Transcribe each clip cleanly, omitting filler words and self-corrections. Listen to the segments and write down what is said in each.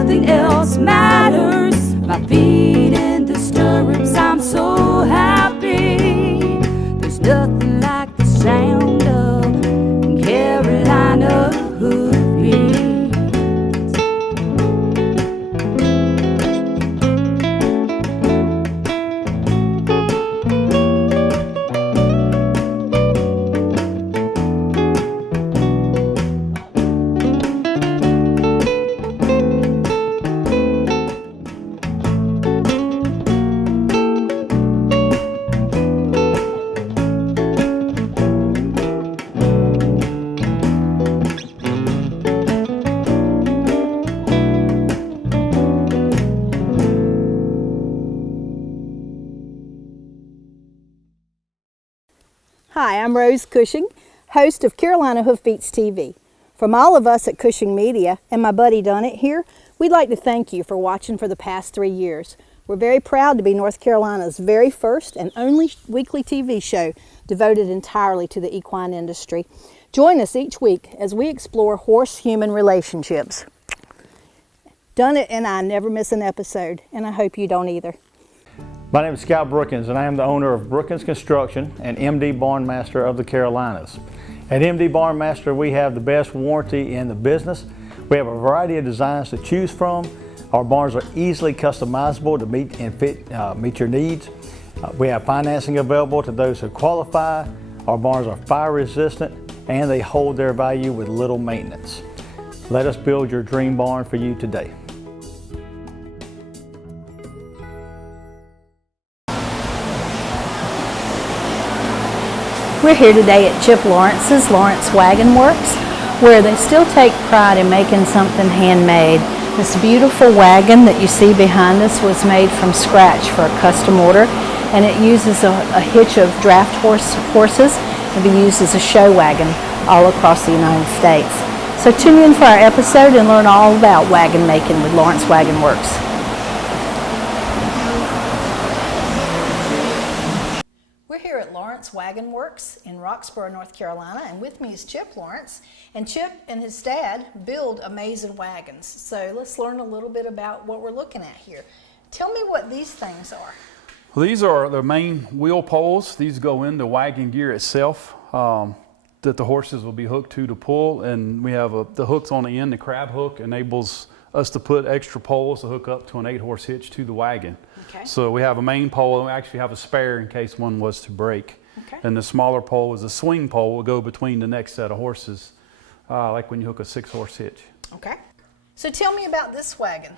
nothing else matters. My feet in the stirrups, I'm so happy. There's nothing like the sound of Carolina hoofbeats. Hi, I'm Rose Cushing, host of Carolina Hoofbeats TV. From all of us at Cushing Media and my buddy Dunnett here, we'd like to thank you for watching for the past 3 years. We're very proud to be North Carolina's very first and only weekly TV show devoted entirely to the equine industry. Join us each week as we explore horse-human relationships. Dunnett and I never miss an episode, and I hope you don't either. My name is Scott Brookins, and I am the owner of Brookins Construction and MD Barn Master of the Carolinas. At MD Barn Master, we have the best warranty in the business. We have a variety of designs to choose from. Our barns are easily customizable to meet your needs. We have financing available to those who qualify. Our barns are fire resistant and they hold their value with little maintenance. Let us build your dream barn for you today. We're here today at Chip Lawrence's Lawrence Wagon Works, where they still take pride in making something handmade. This beautiful wagon that you see behind us was made from scratch for a custom order, and it uses a hitch of draft horses and be used as a show wagon all across the United States. So tune in for our episode and learn all about wagon making with Lawrence Wagon Works. We're here at Lawrence Wagon Works in Roxborough, North Carolina, and with me is Chip Lawrence. And Chip and his dad build amazing wagons. So let's learn a little bit about what we're looking at here. Tell me what these things are. Well, these are the main wheel poles. These go in the wagon gear itself that the horses will be hooked to pull. And we have the hooks on the end. The crab hook enables us to put extra poles to hook up to an 8-horse hitch to the wagon. Okay. So we have a main pole, and we actually have a spare in case one was to break. Okay. And the smaller pole is a swing pole, will go between the next set of horses, like when you hook a 6-horse hitch. Okay. So tell me about this wagon.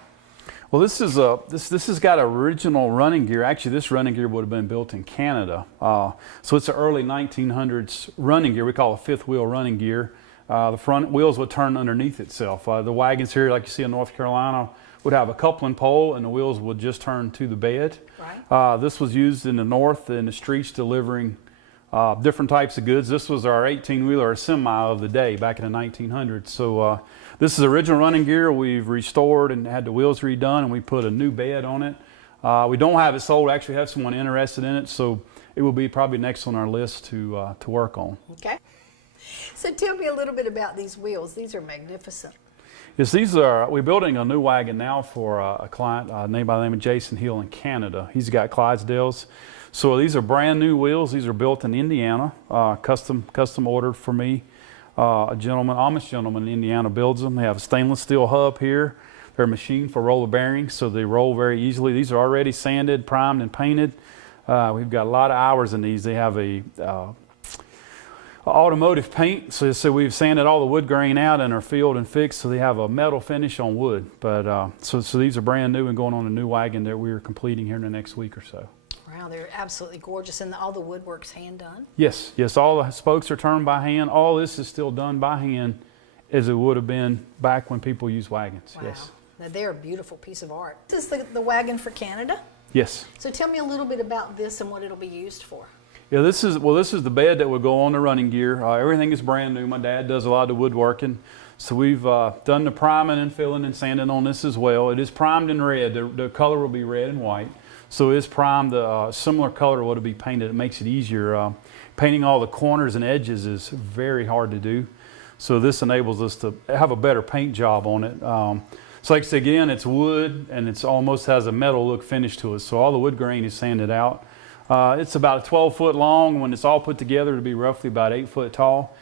Well, this has got original running gear. Actually, this running gear would have been built in Canada. So it's an early 1900s running gear. We call it a 5th wheel running gear. The front wheels would turn underneath itself. The wagons here, like you see in North Carolina, would have a coupling pole and the wheels would just turn to the bed. Right. This was used in the north in the streets delivering different types of goods. This was our 18-wheeler, or semi of the day back in the 1900s. So this is original running gear. We've restored and had the wheels redone, and we put a new bed on it. We don't have it sold. Actually have someone interested in it, so it will be probably next on our list to work on. Okay. So tell me a little bit about these wheels. These are magnificent. Yes, we're building a new wagon now for a client named by the name of Jason Hill in Canada. He's got Clydesdales. So these are brand new wheels. These are built in Indiana, custom ordered for me. A Amish gentleman in Indiana builds them. They have a stainless steel hub here. They're machined for roller bearings, so they roll very easily. These are already sanded, primed, and painted. We've got a lot of hours in these. They have a automotive paint, so we've sanded all the wood grain out and are filled and fixed, so they have a metal finish on wood. But so these are brand new and going on a new wagon that we're completing here in the next week or so. Wow, they're absolutely gorgeous, and all the woodwork's hand done? Yes, all the spokes are turned by hand. All this is still done by hand as it would have been back when people used wagons. Wow. Yes. Now they're a beautiful piece of art. This is the wagon for Canada? Yes. So tell me a little bit about this and what it'll be used for. Yeah, this is the bed that would go on the running gear. Everything is brand new. My dad does a lot of the woodworking. So we've done the priming and filling and sanding on this as well. It is primed in red. The color will be red and white. So it is primed a similar color what will be painted. It makes it easier. Painting all the corners and edges is very hard to do. So this enables us to have a better paint job on it. So like I said, again, it's wood and it's almost has a metal look finish to it. So all the wood grain is sanded out. It's about 12 foot long. When it's all put together, it'll be roughly about 8 foot tall.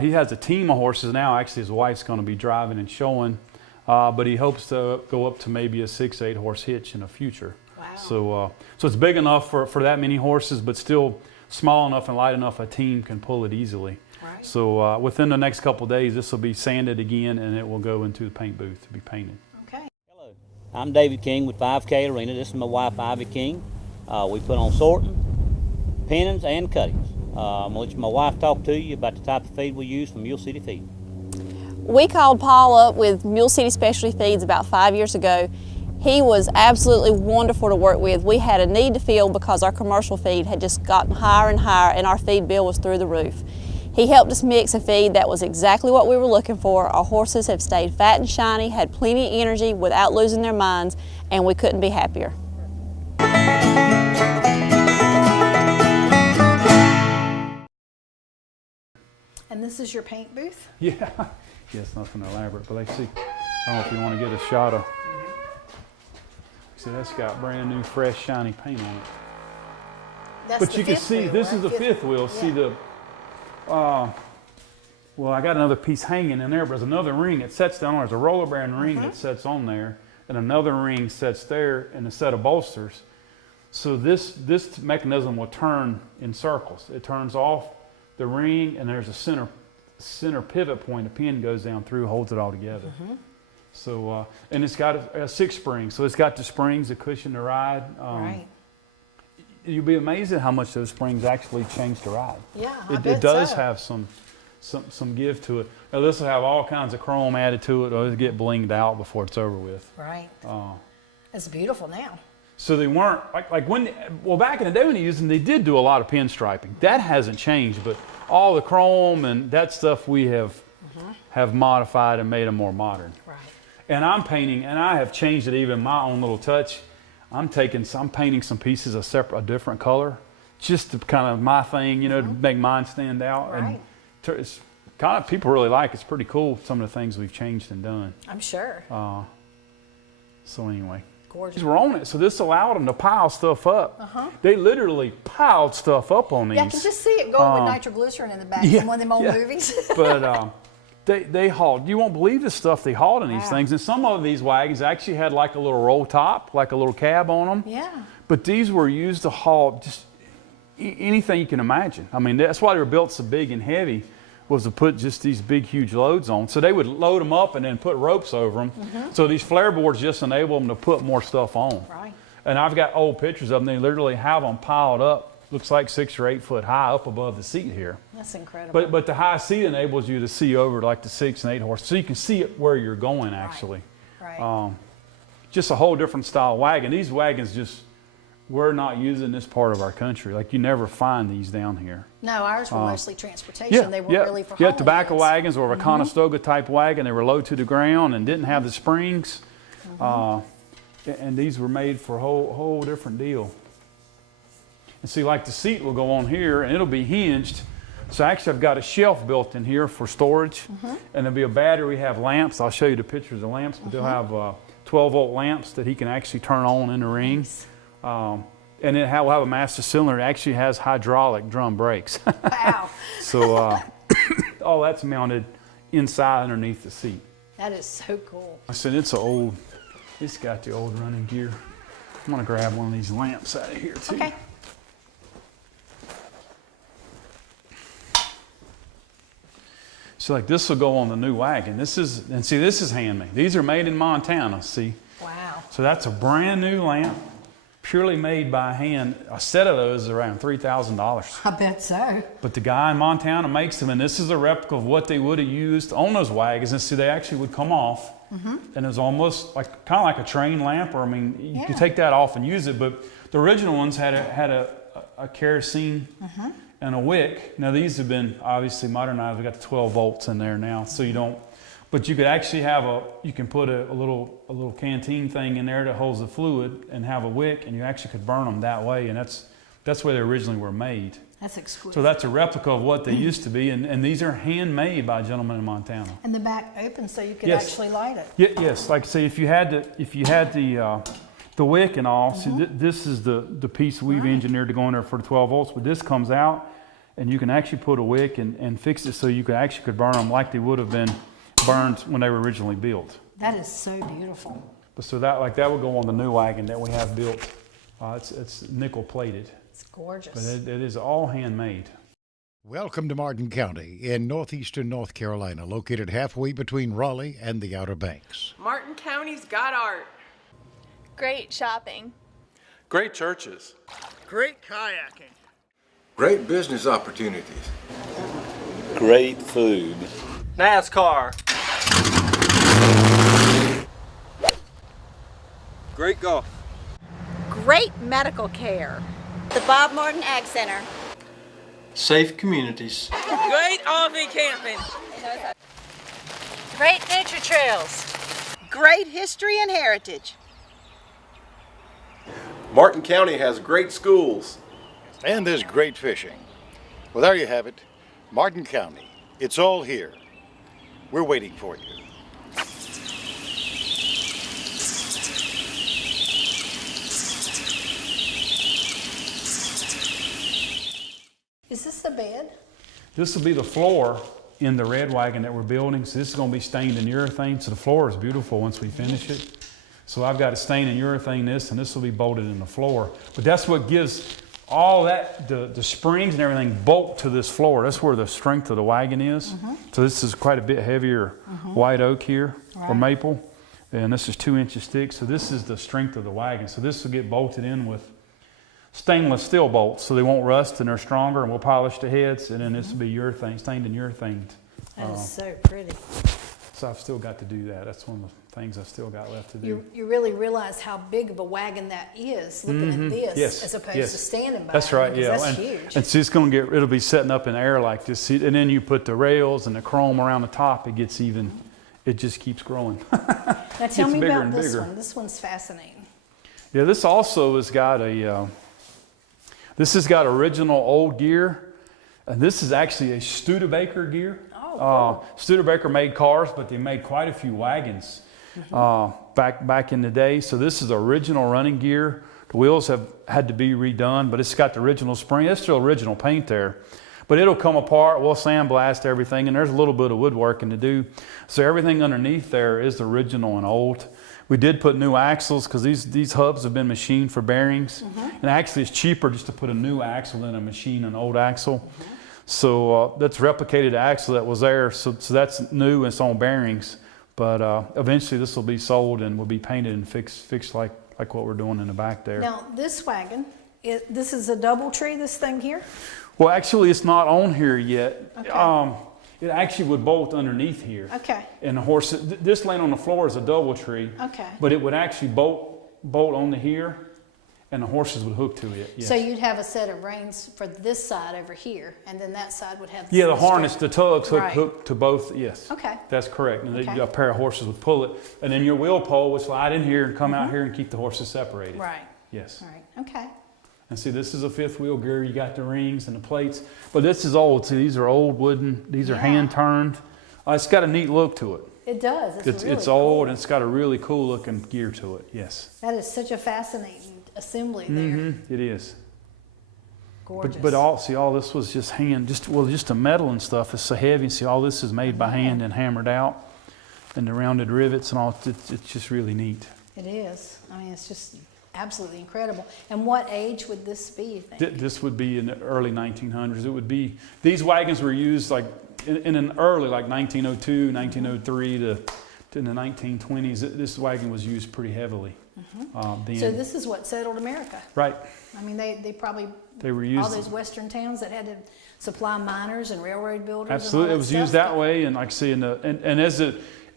He has a team of horses now. Actually, his wife's going to be driving and showing, but he hopes to go up to maybe a 6 to 8 horse hitch in the future. Wow. So it's big enough for that many horses, but still small enough and light enough a team can pull it easily. Right. So within the next couple of days, this will be sanded again, and it will go into the paint booth to be painted. Okay. Hello, I'm David King with 5K Arena. This is my wife, Ivy King. We put on sorting, pinnings, and cuttings. I'm going to let my wife talk to you about the type of feed we use from Mule City Feed. We called Paul up with Mule City Specialty Feeds about 5 years ago. He was absolutely wonderful to work with. We had a need to fill because our commercial feed had just gotten higher and higher and our feed bill was through the roof. He helped us mix a feed that was exactly what we were looking for. Our horses have stayed fat and shiny, had plenty of energy without losing their minds, and we couldn't be happier. And this is your paint booth? Yeah, yes, nothing elaborate, but like see, I don't know if you want to get a shot of. See, that's got brand new, fresh, shiny paint on it. That's But the you can fifth see, wheel, this right? is the fifth wheel. Yeah. See the, well, I got another piece hanging in there, but there's another ring that sets down. There's a roller bearing ring that sets on there, and another ring sets there, and a set of bolsters. So this mechanism will turn in circles. It turns off the ring, and there's a center pivot point. The pin goes down through, holds it all together. So, and it's got a 6 springs. So it's got the springs, the cushion to ride. Right. You'll be amazed at how much those springs actually change the ride. Yeah, It does have some give to it. Now this will have all kinds of chrome added to it. It'll get blinged out before it's over with. Right. It's beautiful now. So they weren't like when, well, back in the day when they used them, they did do a lot of pinstriping. That hasn't changed, but all the chrome and that stuff we have modified and made them more modern. Right. And I'm painting, and I have changed it even my own little touch. I'm painting some pieces a different color, just to kind of my thing, you know, to make mine stand out. Right. And it's kind of, people really like it. It's pretty cool, some of the things we've changed and done. I'm sure. So anyway. Gorgeous. These were on it, so this allowed them to pile stuff up. They literally piled stuff up on these. Yeah, I can just see it going with nitroglycerin in the back in one of them old movies. But they hauled, you won't believe the stuff they hauled in these things. And some of these wagons actually had like a little roll top, like a little cab on them. Yeah. But these were used to haul just anything you can imagine. I mean, that's why they were built so big and heavy, was to put just these big, huge loads on. So they would load them up and then put ropes over them. So these flare boards just enable them to put more stuff on. Right. And I've got old pictures of them. They literally have them piled up, looks like 6 or 8 foot high up above the seat here. That's incredible. But the high seat enables you to see over like the 6 and 8 horse, so you can see it where you're going actually. Right. Just a whole different style wagon. These wagons just, we're not using this part of our country. Like you never find these down here. No, ours were mostly transportation. They weren't really for Yeah, hauling tobacco goods. wagons or a Conestoga type wagon. They were low to the ground and didn't have the springs. And these were made for a whole different deal. And see, like the seat will go on here and it'll be hinged. So actually I've got a shelf built in here for storage. And there'll be a battery. We have lamps. I'll show you the pictures of the lamps, but they'll have 12-volt lamps that he can actually turn on in the ring. Nice. And then we'll have a master cylinder. It actually has hydraulic drum brakes. Wow. So all that's mounted inside underneath the seat. That is so cool. I said it's got the old running gear. I'm gonna grab one of these lamps out of here too. Okay. So like this will go on the new wagon. This is handmade. These are made in Montana, see? Wow. So that's a brand new lamp, purely made by hand. A set of those is around $3,000. I bet so. But the guy in Montana makes them, and this is a replica of what they would have used on those wagons. And see, they actually would come off, and it was almost like kind of like a train lamp, or I mean, you could take that off and use it. But the original ones had a kerosene and a wick. Now these have been obviously modernized. We got the 12 volts in there now, so you don't. But you could actually have you can put a little canteen thing in there that holds the fluid and have a wick, and you actually could burn them that way. And that's the way they originally were made. That's exquisite. So that's a replica of what they used to be, and these are handmade by a gentleman in Montana. And the back open so you could Yes. actually light it. Yes, like I say, if you had the wick and all, see, this is the piece we've engineered to go in there for the 12 volts, but this comes out, and you can actually put a wick and fix it so you could burn them like they would have been burned when they were originally built. That is so beautiful. So that would go on the new wagon that we have built. It's nickel plated, It's gorgeous. but it is all handmade. Welcome to Martin County in northeastern North Carolina, located halfway between Raleigh and the Outer Banks. Martin County's got art. Great shopping. Great churches. Great kayaking. Great business opportunities. Great food. NASCAR. Great golf. Great medical care. The Bob Martin Ag Center. Safe communities. Great RV camping. Great nature trails. Great history and heritage. Martin County has great schools. And there's great fishing. Well, there you have it. Martin County. It's all here. We're waiting for you. Is this the bed? This will be the floor in the red wagon that we're building. So this is going to be stained in urethane. So the floor is beautiful once we finish it. So I've got to stain in urethane this, and this will be bolted in the floor. But that's what gives all that, the springs and everything bolt to this floor. That's where the strength of the wagon is. So this is quite a bit heavier white oak here, or maple. And this is 2 inches thick. So this is the strength of the wagon. So this will get bolted in with stainless steel bolts so they won't rust and they're stronger, and we'll polish the heads, and then this will be urethane, stained in urethane. That is so pretty. So I've still got to do that. That's one of the things I've still got left to do. You really realize how big of a wagon that is looking at this Yes, as opposed yes. to standing by That's it, right, because yeah. That's huge. And see, it's going to it'll be setting up in air like this. See, and then you put the rails and the chrome around the top, it just keeps growing. Now tell It's me bigger about and this bigger. one. This one's fascinating. Yeah, this also has got this has got original old gear, and this is actually a Studebaker gear. Oh, Studebaker made cars, but they made quite a few wagons back in the day. So this is original running gear. The wheels have had to be redone, but it's got the original spring. It's still original paint there. But it'll come apart. We'll sandblast everything, and there's a little bit of woodworking to do. So everything underneath there is original and old. We did put new axles because these hubs have been machined for bearings. And actually it's cheaper just to put a new axle than a machine an old axle. So that's replicated axle that was there. So that's new and it's on bearings. But eventually this will be sold and will be painted and fixed like what we're doing in the back there. Now this wagon, this is a double tree, this thing here? Well, actually it's not on here yet. Okay. It actually would bolt underneath here. Okay. And the horse, this laying on the floor is a double tree. Okay. But it would actually bolt onto here, and the horses would hook to it. Yes. So you'd have a set of reins for this side over here, and then that side would have Yeah, the this harness, strap. the tugs Right. hook to both, yes. Okay. That's correct. And Okay. a pair of horses would pull it, and then your wheel pole would slide in here and come out here and keep the horses separated. Right. Yes. All right. Okay. And see, this is a fifth wheel gear. You got the rings and the plates, but this is old. See, these are old wooden. These are hand turned. It's got a neat look to it. It does. It's really It's old cool. and it's got a really cool looking gear to it. Yes. That is such a fascinating assembly there. It is. Gorgeous. But all this was just just the metal and stuff is so heavy. See, all this is made by hand and hammered out, and the rounded rivets and all. It's just really neat. It is. I mean, it's just absolutely incredible. And what age would this be, you think? This would be in the early 1900s. It would be, these wagons were used like in an early, like 1902, 1903 to in the 1920s. This wagon was used pretty heavily. Then. So this is what settled America. Right. I mean, they probably, they were used, all those western towns that had to supply miners and railroad builders. Absolutely. And all It was used that way. And like I say,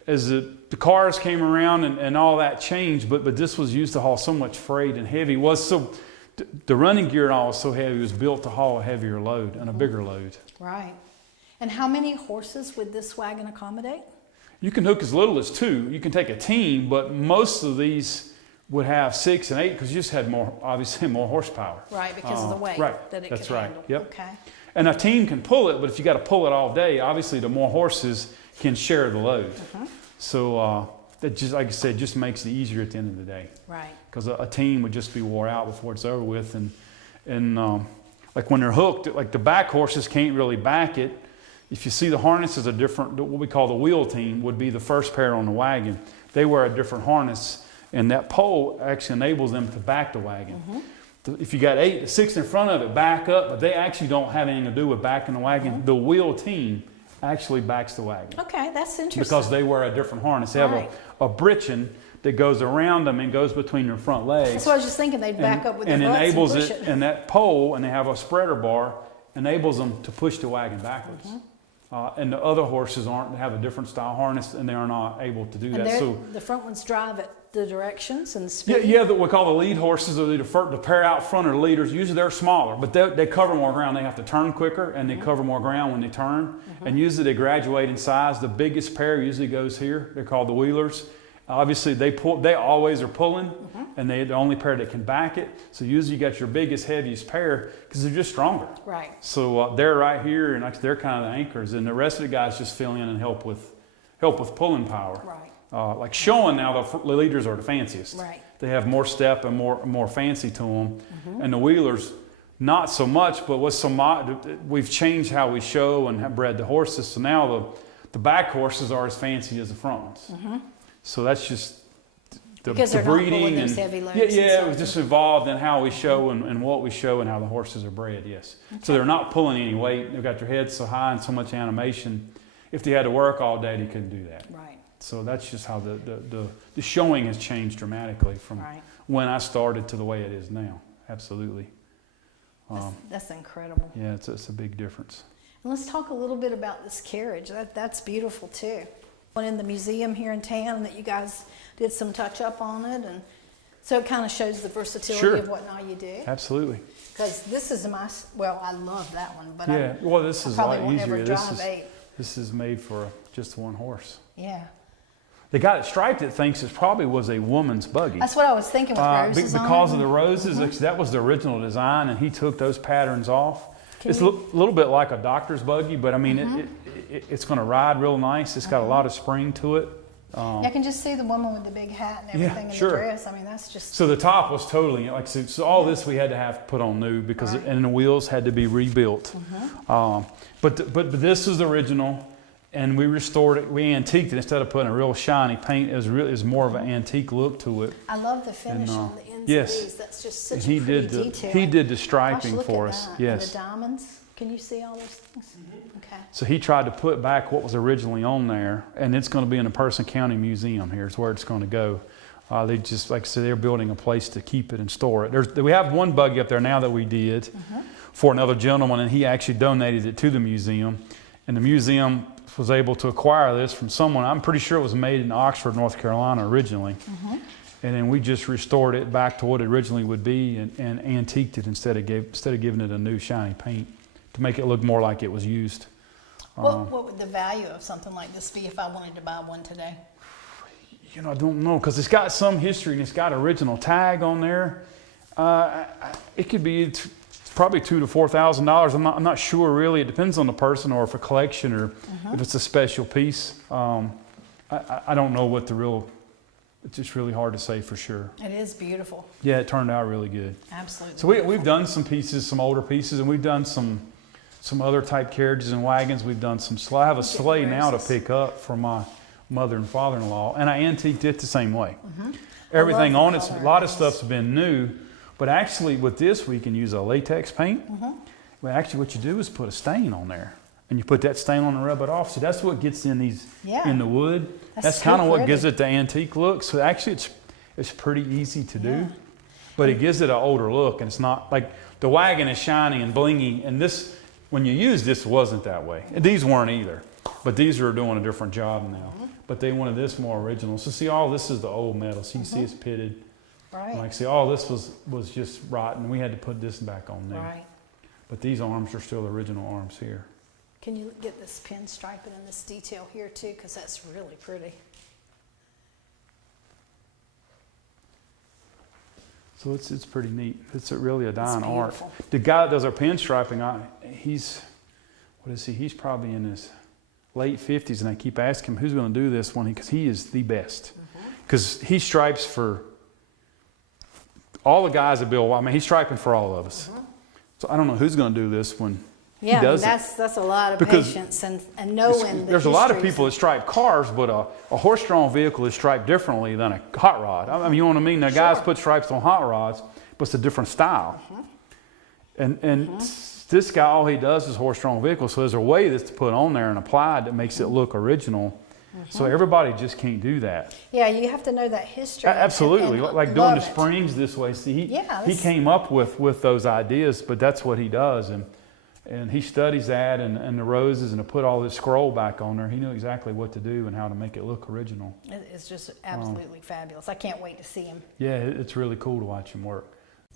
as the cars came around and all that changed, but this was used to haul so much freight and heavy. The running gear and all was so heavy, it was built to haul a heavier load and a bigger load. Right. And how many horses would this wagon accommodate? You can hook as little as 2. You can take a team, but most of these would have 6 and 8 because you just had more, obviously more horsepower. Right, because of the weight right. that it That's could right. handle. Yep. Okay. And a team can pull it, but if you got to pull it all day, obviously the more horses can share the load. So that just, like I said, just makes it easier at the end of the day. Right. Because a team would just be wore out before it's over with, and like when they're hooked, like the back horses can't really back it. If you see the harnesses are different, what we call the wheel team would be the first pair on the wagon. They wear a different harness, and that pole actually enables them to back the wagon. If you got 6 in front of it, back up, but they actually don't have anything to do with backing the wagon. The wheel team actually backs the wagon. Okay, that's interesting. Because they wear a different harness. They have Right. a britchin that goes around them and goes between their front legs. That's what I was just thinking. They'd back up with their and butts enables and push it, it. and that pole, and they have a spreader bar, enables them to push the wagon backwards. And the other horses have a different style harness, and they are not able to do And that. So the front ones drive at the directions and speed. yeah, that we call the lead horses, or the pair out front are the leaders. Usually they're smaller, but they cover more ground. They have to turn quicker, and they cover more ground when they turn. And usually they graduate in size. The biggest pair usually goes here. They're called the wheelers. Obviously they always are pulling, and they're the only pair that can back it. So usually you got your biggest, heaviest pair because they're just stronger. Right. So they're right here, and they're kind of the anchors, and the rest of the guys just fill in and help with pulling power. Right. Like showing now, the leaders are the fanciest. Right. They have more step and more fancy to them, and the wheelers not so much. But we've changed how we show and have bred the horses. So now the back horses are as fancy as the front ones. So that's just Because the they're not breeding pulling and those heavy loads yeah, and it was just involved in how we show and what we show and how the horses are bred. Yes. So they're not pulling any weight. They've got their heads so high and so much animation. If they had to work all day, they couldn't do that. Right. So that's just how the showing has changed dramatically from when I started to the way it is now. Absolutely. That's incredible. Yeah, it's a big difference. And let's talk a little bit about this carriage. That's beautiful too. One in the museum here in town that you guys did some touch up on it, and so it kind of shows the versatility of what now you do. Absolutely. Because this is I love that one, but this is a lot easier. This is made for just one horse. Yeah. The guy that striped it thinks it probably was a woman's buggy. That's what I was thinking with roses because on of the roses. That was the original design, and he took those patterns off. It's a little bit like a doctor's buggy, but I mean, it's going to ride real nice. It's got a lot of spring to it. I can just see the woman with the big hat and everything in the dress. I mean, that's just... So the top was totally, so all this we had to have put on new because, and the wheels had to be rebuilt. But this is the original, and we restored it. We antiqued it instead of putting a real shiny paint. It was more of an antique look to it. I love the finish on the ends of these. That's just such a pretty detail. He did the striping for us. That. Yes. And the diamonds. Can you see all those things? Okay. So he tried to put back what was originally on there, and it's going to be in the Person County Museum. Here's where it's going to go. They just, like I said, they're building a place to keep it and store it. We have one buggy up there now that we did for another gentleman, and he actually donated it to the museum. And the museum was able to acquire this from someone. I'm pretty sure it was made in Oxford, North Carolina originally. And then we just restored it back to what it originally would be and antiqued it instead of giving it a new shiny paint to make it look more like it was used. What would the value of something like this be if I wanted to buy one today? I don't know, because it's got some history and it's got original tag on there. It could be probably $2,000 to $4,000. I'm not sure really. It depends on the person, or if a collection, or if it's a special piece. I don't know what the real. It's just really hard to say for sure. It is beautiful. Yeah, it turned out really good. Absolutely. So we've done some pieces, some older pieces, and we've done some other type carriages and wagons. We've done some sleigh. I have a sleigh now to pick up for my mother and father-in-law, and I antiqued it the same way. Everything on it, a lot of stuff's been new, but actually with this we can use a latex paint. But actually what you do is put a stain on there, and you put that stain on and rub it off. So that's what gets in these in the wood. That's kind of what gives it the antique look. So actually it's pretty easy to do, but it gives it an older look, and it's not like the wagon is shiny and blingy, and this, when you use this, wasn't that way. And these weren't either, but these are doing a different job now. But they wanted this more original. So see, all this is the old metal. So you see it's pitted. Right. Like, see, all this was just rotten. We had to put this back on there. Right. But these arms are still the original arms here. Can you get this pinstriping and this detail here too? Because that's really pretty. So it's pretty neat. It's really a dying It's art. beautiful. The guy that does our pinstriping, he's, what is he? He's probably in his late 50s, and I keep asking him who's going to do this one, because he is the best. Because he stripes for all the guys that build. I mean, he's striping for all of us. So I don't know who's going to do this when he does it. That's a lot of Because patience and knowing. There's a lot of people that stripe cars, but a horse-drawn vehicle is striped differently than a hot rod. I mean, you know what I mean? The guys put stripes on hot rods, but it's a different style. And this guy, all he does is horse-drawn vehicles. So there's a way that's put on there and applied that makes it look original. So everybody just can't do that. Yeah, you have to know that history. Absolutely, and like doing love the it. springs this way. See, he that's- came up with those ideas, but that's what he does, and he studies that and the roses, and to put all this scroll back on there, he knew exactly what to do and how to make it look original. It's just absolutely fabulous. I can't wait to see him. Yeah, it's really cool to watch him work.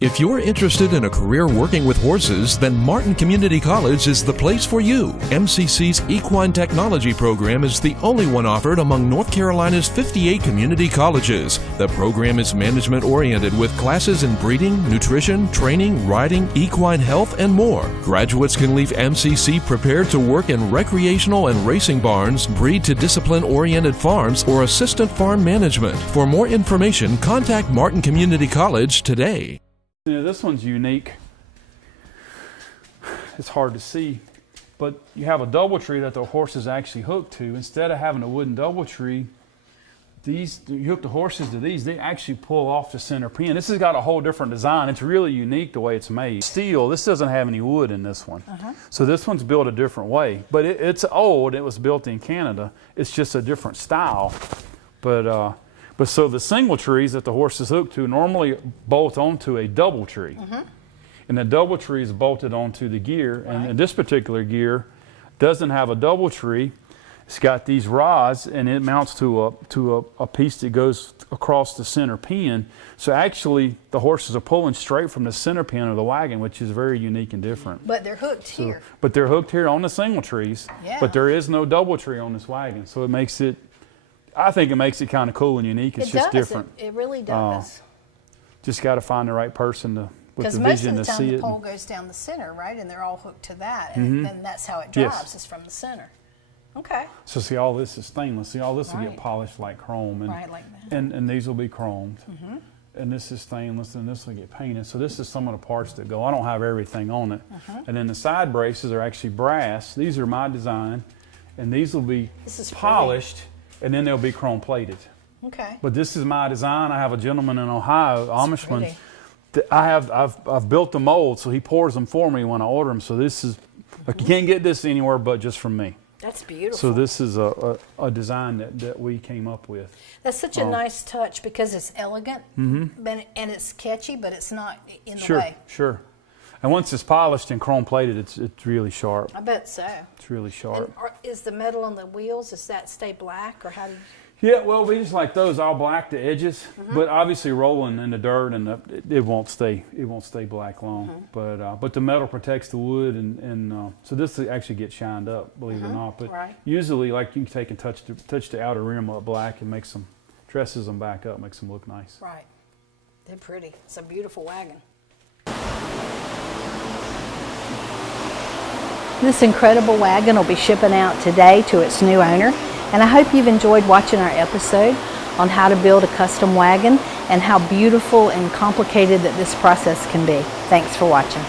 If you're interested in a career working with horses, then Martin Community College is the place for you. MCC's Equine Technology program is the only one offered among North Carolina's 58 community colleges. The program is management-oriented with classes in breeding, nutrition, training, riding, equine health, and more. Graduates can leave MCC prepared to work in recreational and racing barns, breed to discipline-oriented farms, or assistant farm management. For more information, contact Martin Community College today. You know, this one's unique. It's hard to see, but you have a double tree that the horse is actually hooked to. Instead of having a wooden double tree, you hook the horses to these, they actually pull off the center pin. This has got a whole different design. It's really unique the way it's made. Steel, this doesn't have any wood in this one. So this one's built a different way, but it's old. It was built in Canada. It's just a different style. But so the single trees that the horse is hooked to normally bolt onto a double tree. And the double tree is bolted onto the gear. And this particular gear doesn't have a double tree. It's got these rods, and it mounts to a piece that goes across the center pin. So actually, the horses are pulling straight from the center pin of the wagon, which is very unique and different. But they're hooked here. But they're hooked here on the single trees. Yeah. But there is no double tree on this wagon. So it makes it, I think it makes it kind of cool and unique. It's just different. It really does. Just got to find the right person with the most vision of the to time see the it. pole goes down the center, right? And they're all hooked to that. And then that's how it drives, is from the center. Okay. So see, all this is stainless. See, all this will get Right. polished like chrome. And, Right, like that. and these will be chromed. And this is stainless, and this will get painted. So this is some of the parts that go. I don't have everything on it. And then the side braces are actually brass. These are my design. And these will be This is pretty. polished, and then they'll be chrome plated. Okay. But this is my design. I have a gentleman in Ohio, Amishman. pretty. That I've built the mold, so he pours them for me when I order them. So this is, like, you can't get this anywhere but just from me. That's beautiful. So this is a design that we came up with. That's such a nice touch because it's elegant and it's catchy, but it's not in the way. Sure. And once it's polished and chrome plated, it's really sharp. I bet so. It's really sharp. And is the metal on the wheels, does that stay black or how do you? Yeah, well, we just like those all black, the edges, but obviously rolling in the dirt and it won't stay black long. But the metal protects the wood, and so this actually gets shined up, believe it or not. But usually, like, you can take and touch the outer rim up black and dresses them back up, makes them look nice. Right. They're pretty. It's a beautiful wagon. This incredible wagon will be shipping out today to its new owner, and I hope you've enjoyed watching our episode on how to build a custom wagon and how beautiful and complicated that this process can be. Thanks for watching.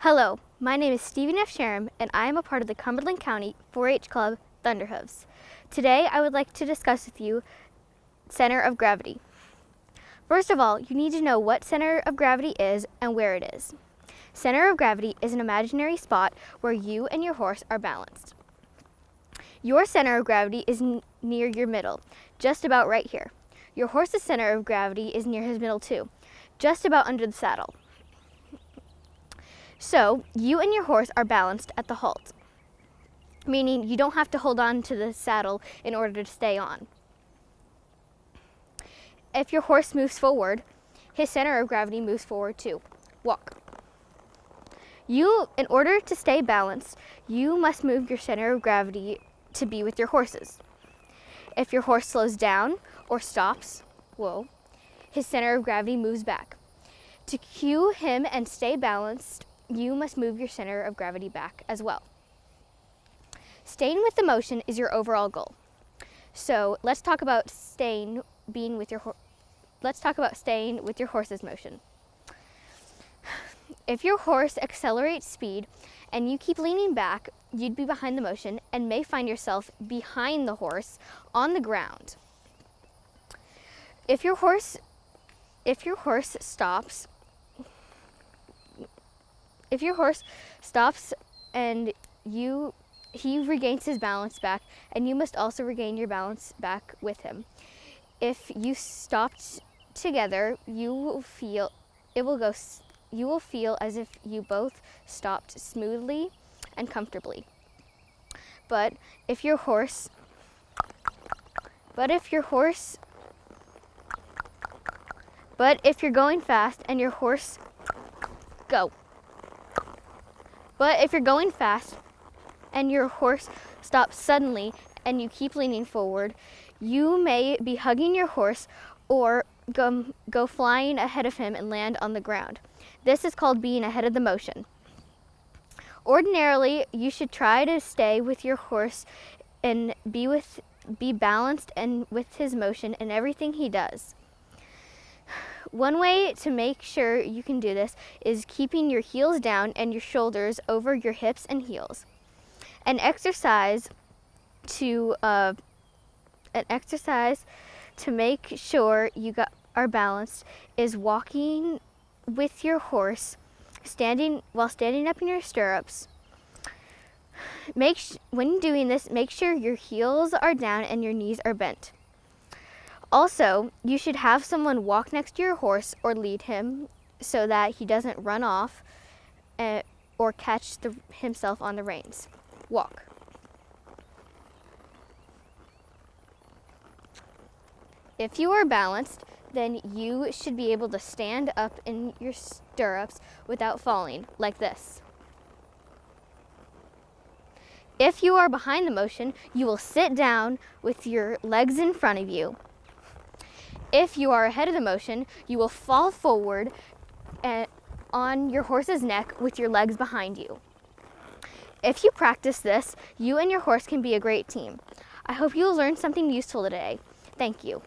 Hello, my name is Stephen F. Sharam, and I am a part of the Cumberland County 4-H Club Thunderhooves. Today, I would like to discuss with you center of gravity. First of all, you need to know what center of gravity is and where it is. Center of gravity is an imaginary spot where you and your horse are balanced. Your center of gravity is near your middle, just about right here. Your horse's center of gravity is near his middle too, just about under the saddle. So, you and your horse are balanced at the halt, meaning you don't have to hold on to the saddle in order to stay on. If your horse moves forward, his center of gravity moves forward too. Walk. In order to stay balanced, you must move your center of gravity to be with your horses. If your horse slows down or stops, his center of gravity moves back. To cue him and stay balanced, you must move your center of gravity back as well. Staying with the motion is your overall goal. So let's talk about staying with your horse's motion. If your horse accelerates speed and you keep leaning back, you'd be behind the motion and may find yourself behind the horse on the ground. If your horse stops and he regains his balance back, and you must also regain your balance back with him. If you stopped together, you will feel as if you both stopped smoothly and comfortably. But if you're going fast and your horse stops suddenly and you keep leaning forward, you may be hugging your horse or go flying ahead of him and land on the ground. This is called being ahead of the motion. Ordinarily, you should try to stay with your horse and be balanced and with his motion and everything he does. One way to make sure you can do this is keeping your heels down and your shoulders over your hips and heels. An exercise to make sure you are balanced is walking with your horse, while standing up in your stirrups. When doing this, make sure your heels are down and your knees are bent. Also, you should have someone walk next to your horse or lead him so that he doesn't run off or catch himself on the reins. Walk. If you are balanced, then you should be able to stand up in your stirrups without falling, like this. If you are behind the motion, you will sit down with your legs in front of you. If you are ahead of the motion, you will fall forward on your horse's neck with your legs behind you. If you practice this, you and your horse can be a great team. I hope you will learn something useful today. Thank you.